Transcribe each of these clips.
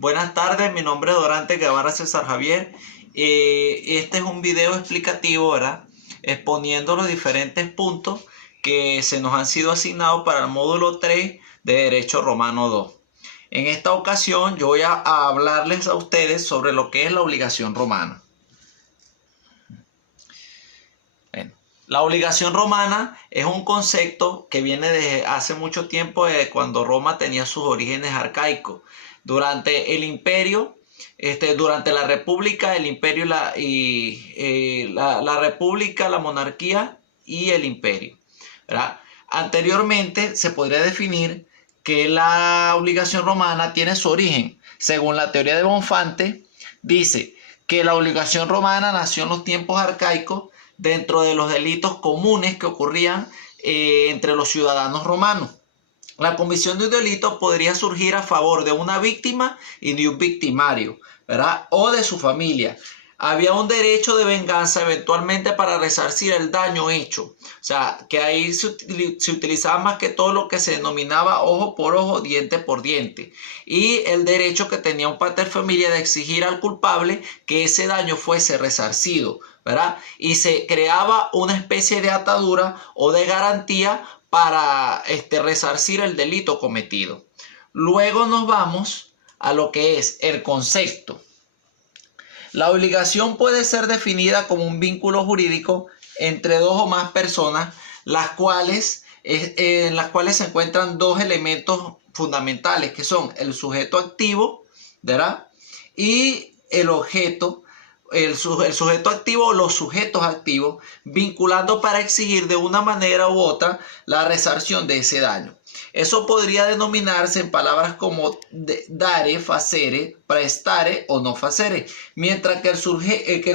Buenas tardes, mi nombre es Dorante Guevara César Javier. Este es un video explicativo, ¿verdad? Exponiendo los diferentes puntos que se nos han sido asignados para el módulo 3 de Derecho Romano 2. En esta ocasión yo voy a hablarles a ustedes sobre lo que es la obligación romana. La obligación romana es un concepto que viene desde hace mucho tiempo, cuando Roma tenía sus orígenes arcaicos. Durante el imperio, durante la república, el imperio la república, la monarquía y el imperio, ¿verdad? Anteriormente se podría definir que la obligación romana tiene su origen, según la teoría de Bonfante, dice que la obligación romana nació en los tiempos arcaicos dentro de los delitos comunes que ocurrían entre los ciudadanos romanos. La comisión de un delito podría surgir a favor de una víctima y de un victimario, ¿verdad? O de su familia. Había un derecho de venganza eventualmente para resarcir el daño hecho. O sea, que ahí se utilizaba más que todo lo que se denominaba ojo por ojo, diente por diente. Y el derecho que tenía un pater familia de exigir al culpable que ese daño fuese resarcido, ¿verdad? Y se creaba una especie de atadura o de garantía para resarcir el delito cometido. Luego nos vamos a lo que es el concepto. La obligación puede ser definida como un vínculo jurídico entre dos o más personas, en las cuales se encuentran dos elementos fundamentales, que son el sujeto activo, ¿verdad? Y el objeto, el sujeto activo o los sujetos activos, vinculando para exigir de una manera u otra la resarción de ese daño. Eso podría denominarse en palabras como dare, facere, prestare o no facere, mientras que el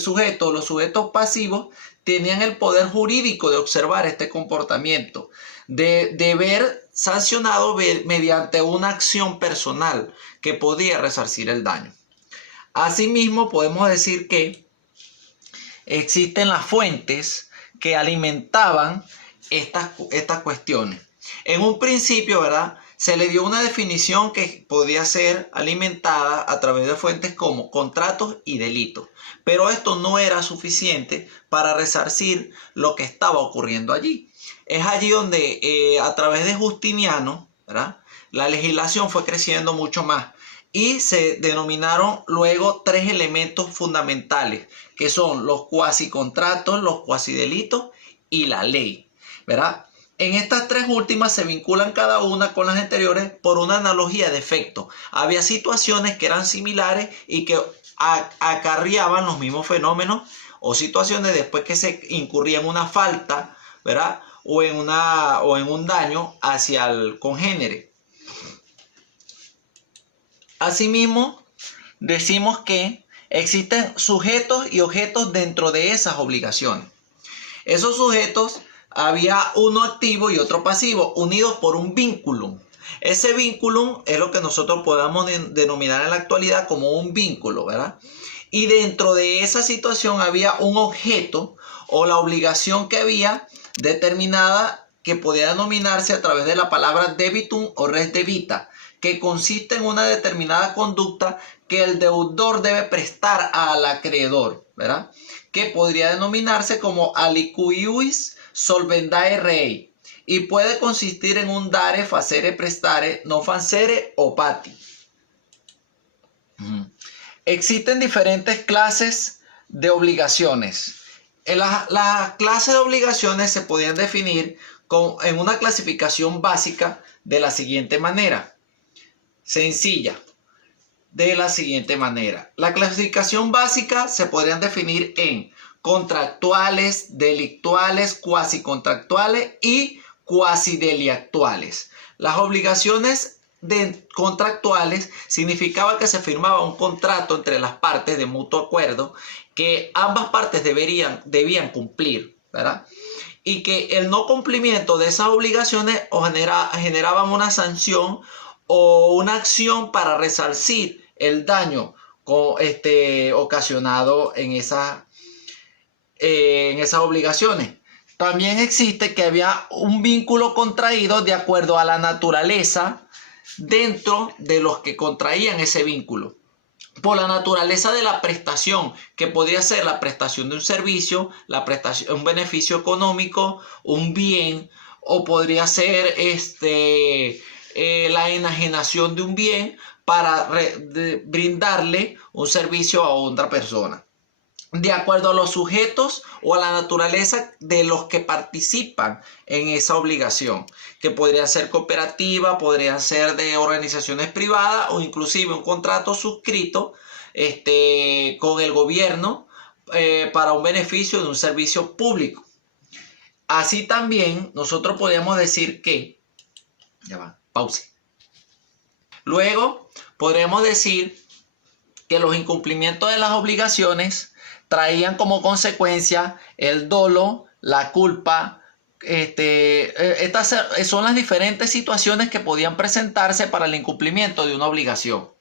sujeto o los sujetos pasivos tenían el poder jurídico de observar este comportamiento, de ver sancionado mediante una acción personal que podía resarcir el daño. Asimismo, podemos decir que existen las fuentes que alimentaban estas cuestiones. En un principio, ¿verdad?, se le dio una definición que podía ser alimentada a través de fuentes como contratos y delitos. Pero esto no era suficiente para resarcir lo que estaba ocurriendo allí. Es allí donde a través de Justiniano, ¿verdad?, la legislación fue creciendo mucho más. Y se denominaron luego tres elementos fundamentales, que son los cuasicontratos, los cuasidelitos y la ley, ¿verdad? En estas tres últimas se vinculan cada una con las anteriores por una analogía de efecto. Había situaciones que eran similares y que acarreaban los mismos fenómenos o situaciones después que se incurría en una falta, ¿verdad?, o en un daño hacia el congénere. Asimismo, decimos que existen sujetos y objetos dentro de esas obligaciones. Esos sujetos, había uno activo y otro pasivo, unidos por un vínculo. Ese vínculo es lo que nosotros podamos denominar en la actualidad como un vínculo, ¿verdad? Y dentro de esa situación había un objeto o la obligación que había determinada, que podía denominarse a través de la palabra debitum o res debita, que consiste en una determinada conducta que el deudor debe prestar al acreedor, ¿verdad?, que podría denominarse como alicuius solvendae rei, y puede consistir en un dare, facere, prestare, no facere o pati. Existen diferentes clases de obligaciones. Las clases de obligaciones se podían definir en una clasificación básica de la siguiente manera. Sencilla, de la siguiente manera. La clasificación básica se podrían definir en contractuales, delictuales, cuasicontractuales y cuasideliactuales. Las obligaciones contractuales significaba que se firmaba un contrato entre las partes de mutuo acuerdo que ambas partes debían cumplir, ¿verdad? Y que el no cumplimiento de esas obligaciones generaban una sanción o una acción para resarcir el daño ocasionado en esas obligaciones. También existe que había un vínculo contraído de acuerdo a la naturaleza dentro de los que contraían ese vínculo. Por la naturaleza de la prestación, que podría ser la prestación de un servicio, un beneficio económico, un bien, o podría ser la enajenación de un bien para brindarle un servicio a otra persona, de acuerdo a los sujetos o a la naturaleza de los que participan en esa obligación, que podría ser cooperativa, podrían ser de organizaciones privadas o inclusive un contrato suscrito con el gobierno para un beneficio de un servicio público. Así también nosotros podríamos decir que, ya va, pause. Luego podríamos decir que los incumplimientos de las obligaciones traían como consecuencia el dolo, la culpa. Estas son las diferentes situaciones que podían presentarse para el incumplimiento de una obligación.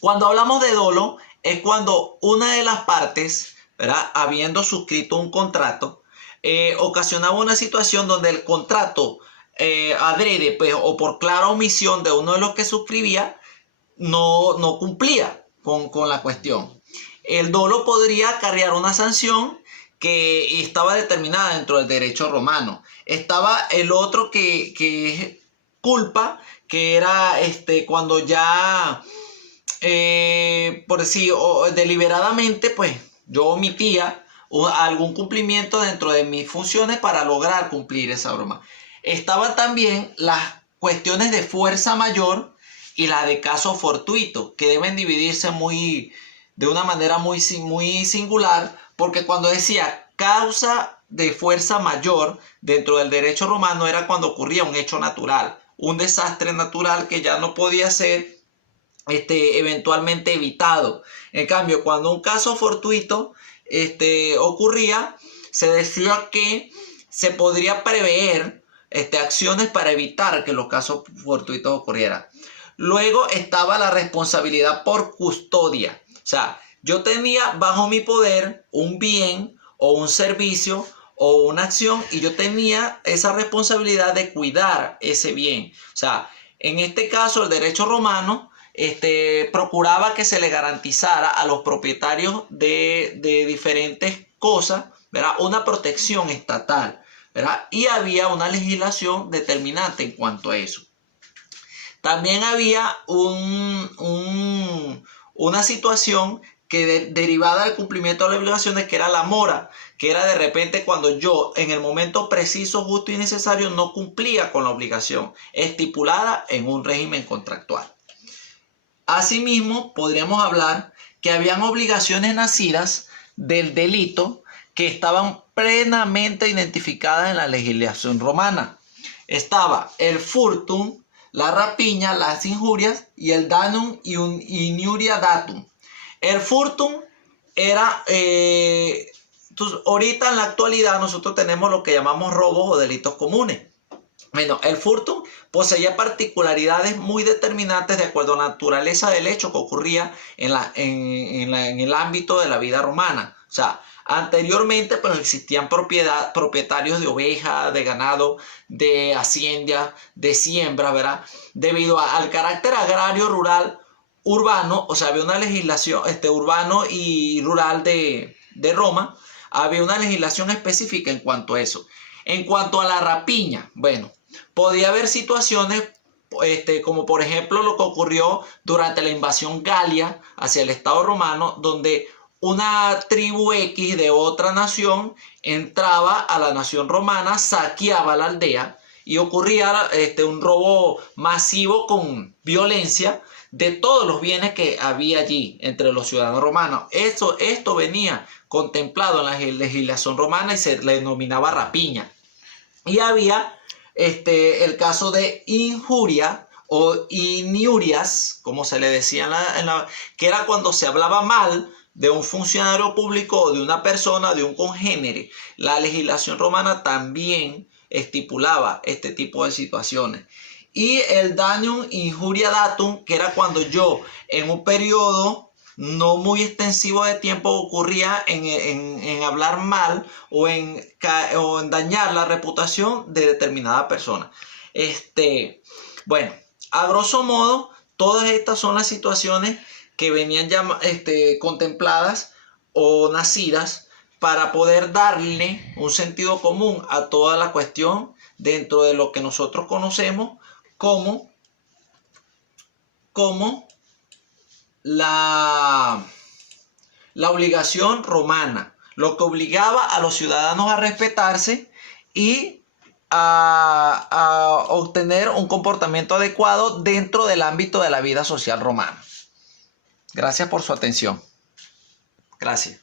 Cuando hablamos de dolo, es cuando una de las partes, ¿verdad?, habiendo suscrito un contrato, ocasionaba una situación donde el contrato adrede, pues, o por clara omisión de uno de los que suscribía, no cumplía con la cuestión. El dolo podría acarrear una sanción que estaba determinada dentro del derecho romano. Estaba el otro que es culpa, que era cuando ya, por decir, deliberadamente, pues yo omitía algún cumplimiento dentro de mis funciones para lograr cumplir esa broma. Estaban también las cuestiones de fuerza mayor y la de caso fortuito, que deben dividirse de una manera muy singular, porque cuando decía causa de fuerza mayor dentro del derecho romano era cuando ocurría un hecho natural, un desastre natural que ya no podía ser eventualmente evitado. En cambio, cuando un caso fortuito ocurría, se decía que se podría prever acciones para evitar que los casos fortuitos ocurrieran. Luego estaba la responsabilidad por custodia. O sea, yo tenía bajo mi poder un bien o un servicio o una acción y yo tenía esa responsabilidad de cuidar ese bien. O sea, en este caso el derecho romano procuraba que se le garantizara a los propietarios de diferentes cosas, ¿verdad?, una protección estatal, ¿verdad? Y había una legislación determinante en cuanto a eso. También había una situación que derivada del cumplimiento de las obligaciones, que era la mora, que era de repente cuando yo en el momento preciso, justo y necesario no cumplía con la obligación estipulada en un régimen contractual. Asimismo, podríamos hablar que habían obligaciones nacidas del delito que estaban plenamente identificadas en la legislación romana. Estaba el furtum, la rapiña, las injurias y el danum y iniuria datum. El furtum era, ahorita en la actualidad nosotros tenemos lo que llamamos robos o delitos comunes. Bueno, el furtum poseía particularidades muy determinantes de acuerdo a la naturaleza del hecho que ocurría en el ámbito de la vida romana. O sea, anteriormente pues existían propietarios de ovejas, de ganado, de haciendas, de siembra, ¿verdad? Debido al carácter agrario, rural, urbano, o sea, había una legislación urbano y rural de Roma, había una legislación específica en cuanto a eso. En cuanto a la rapiña, bueno, podía haber situaciones como por ejemplo lo que ocurrió durante la invasión galia hacia el Estado romano, donde una tribu X de otra nación entraba a la nación romana, saqueaba la aldea y ocurría un robo masivo con violencia de todos los bienes que había allí entre los ciudadanos romanos. Esto venía contemplado en la legislación romana y se le denominaba rapiña. Y había el caso de injuria o injurias, como se le decía que era cuando se hablaba mal de un funcionario público o de una persona, de un congénere. La legislación romana también estipulaba este tipo de situaciones. Y el danum injuria datum, que era cuando yo en un periodo no muy extensivo de tiempo ocurría en hablar mal o en dañar la reputación de determinada persona. Bueno, A grosso modo, todas estas son las situaciones que venían ya contempladas o nacidas para poder darle un sentido común a toda la cuestión dentro de lo que nosotros conocemos como la obligación romana, lo que obligaba a los ciudadanos a respetarse y a obtener un comportamiento adecuado dentro del ámbito de la vida social romana. Gracias por su atención. Gracias.